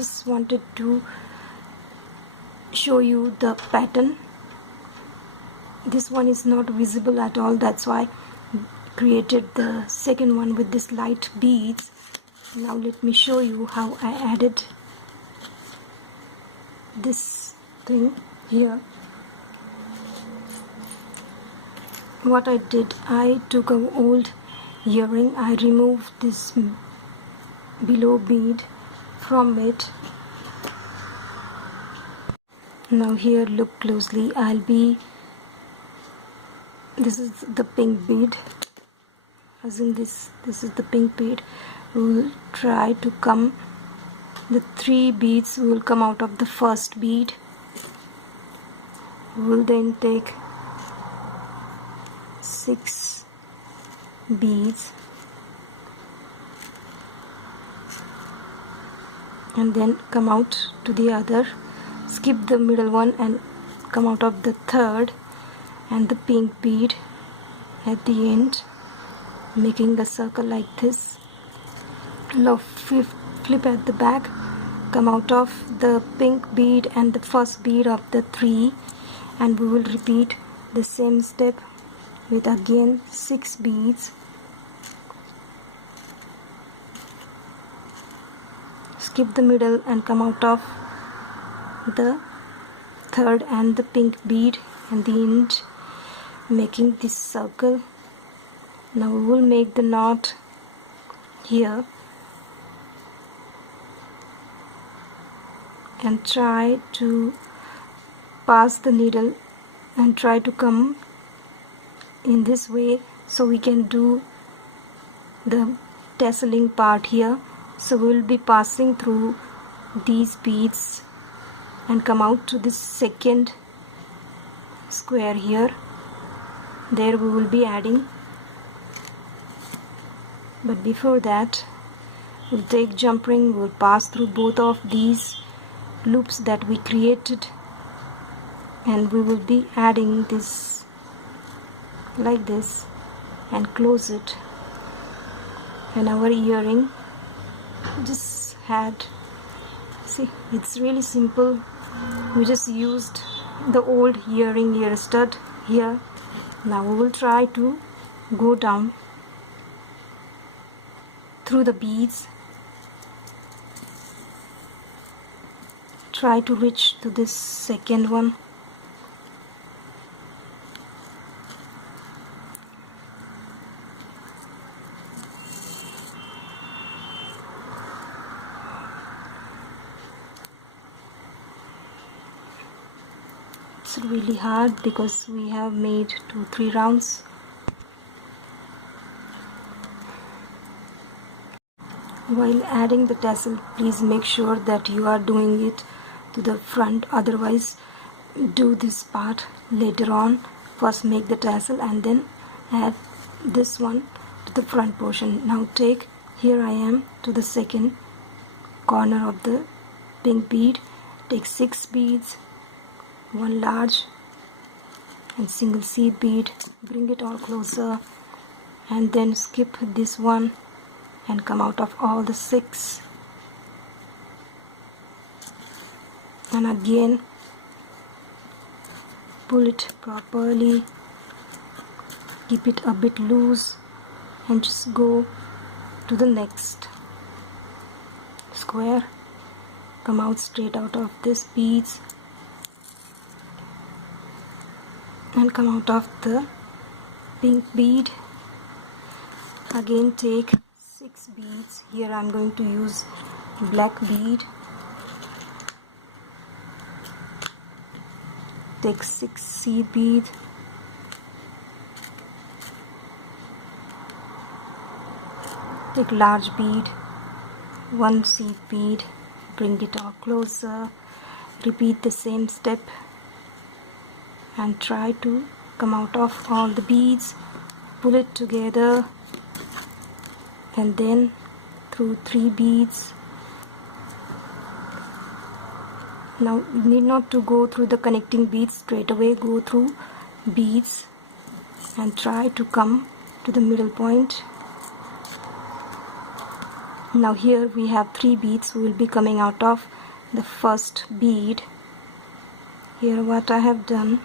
just wanted to show you the pattern. This one is not visible at all, that's why I created the second one with this light beads. Now let me show you how I added this thing here. What I did, I took an old earring, I removed this below bead from it. Now here, look closely, this is the pink bead, as in this is the pink bead. We will try to come, the 3 beads will come out of the first bead. We will then take 6 beads and then come out to the other, skip the middle one and come out of the third, and the pink bead at the end, making a circle like this. Now flip at the back, come out of the pink bead and the first bead of the 3, and we will repeat the same step with again 6 beads. Skip the middle and come out of the third and the pink bead and the end, making this circle. Now we will make the knot here and try to pass the needle and try to come in this way, so we can do the tasseling part here. So we will be passing through these beads and come out to this second square here. There we will be adding, but before that we'll take jump ring, we'll pass through both of these loops that we created, and we will be adding this like this and close it. And our earring just had, see, it's really simple. We just used the old earring ear stud here. Now we will try to go down through the beads, try to reach to this second one. It's really hard because we have made 2-3 rounds. While adding the tassel, please make sure that you are doing it to the front, otherwise do this part later on. First make the tassel and then add this one to the front portion. Now take, here I am to the second corner of the pink bead, take 6 beads, 1 large and single seed bead, bring it all closer, and then skip this one and come out of all the 6, and again pull it properly, keep it a bit loose, and just go to the next square, come out straight out of this beads and come out of the pink bead. Again take 6 beads. Here I am going to use black bead. Take 6 seed bead, take large bead, 1 seed bead, bring it all closer, repeat the same step and try to come out of all the beads, pull it together, and then through 3 beads. Now you need not to go through the connecting beads straight away, go through beads and try to come to the middle point Now here we have 3 beads. We will be coming out of the first bead. Here what I have done,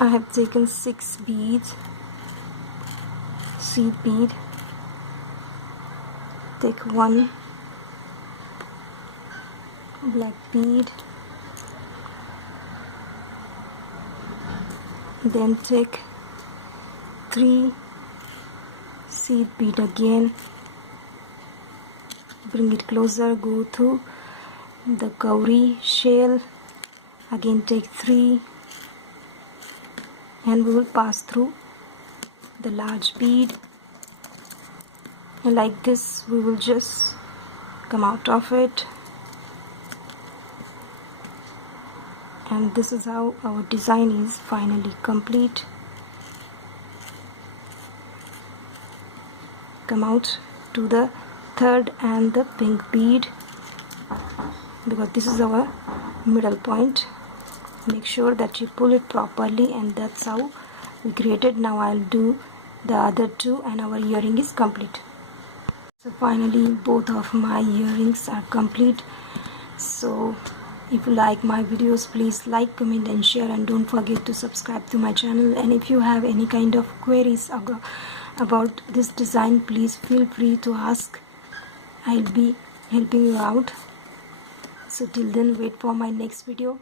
I have taken 6 beads, seed bead, take 1 black bead, then take 3 seed bead again, bring it closer, go through the cowrie shell, again take 3, and we will pass through the large bead, and like this we will just come out of it. And this is how our design is finally complete. Come out to the third and the pink bead, because this is our middle point. Make sure that you pull it properly, and that's how we created. Now I'll do the other 2 and our earring is complete. So finally both of my earrings are complete. So if you like my videos, please like, comment and share, and don't forget to subscribe to my channel. And if you have any kind of queries about this design, please feel free to ask. I'll be helping you out. So till then, wait for my next video.